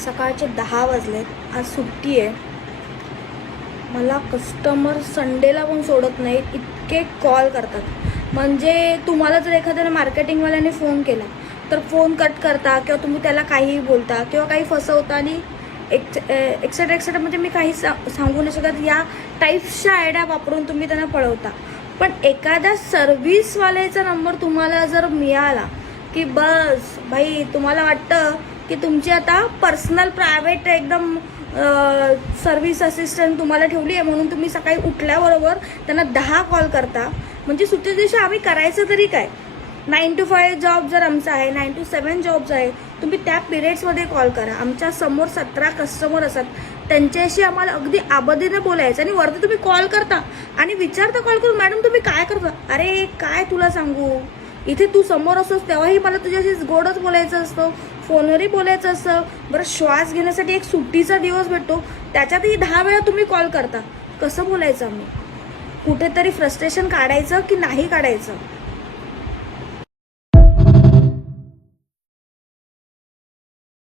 सकाळचे 10 वाजलेत. आज सुट्टी आहे. मला कस्टमर संडेला पण सोडत नाहीत, इतके कॉल करतात. म्हणजे तुम्हाला जर एखाद्याने मार्केटिंगवाल्याने फोन केला तर फोन कट करता किंवा तुम्ही त्याला काहीही बोलता किंवा काही फसवता आणि एक्सेट्रा एक्सेट्रा. म्हणजे मी काही सांगू नाही शकत. या टाईप्सच्या आयडिया वापरून तुम्ही त्यांना पळवता. पण एखाद्या सर्व्हिसवाल्याचा नंबर तुम्हाला जर मिळाला की बस भाई, तुम्हाला वाटतं की तुमची आता पर्सनल प्रायव्हेट एकदम सर्व्हिस असिस्टंट तुम्हाला ठेवली आहे, म्हणून तुम्ही सकाळी उठल्याबरोबर त्यांना 10 कॉल करता. म्हणजे सुट्टी दिवशी आम्ही करायचं तरी काय? 9 to 5 जॉब जर आमचा आहे, 9 to 7 जॉब्स आहे, तुम्ही त्या पिरियड्समध्ये कॉल करा. आमच्या समोर 17 कस्टमर असतात, त्यांच्याशी आम्हाला अगदी आबदीने बोलायचं आणि वरती तुम्ही कॉल करता आणि विचारता कॉल करून, मॅडम तुम्ही काय करता? अरे काय तुला सांगू, इथे तू समोर असतोस तेव्हाही मला तुझ्याशी गोडच बोलायचं असतं, फोनवरही बोलायचं असतं. बरं, श्वास घेण्यासाठी एक सुट्टीचा दिवस भेटतो, त्याच्यातही 10 वेळा तुम्ही कॉल करता. कसं बोलायचं आम्ही? कुठेतरी फ्रस्ट्रेशन काढायचं की नाही काढायचं?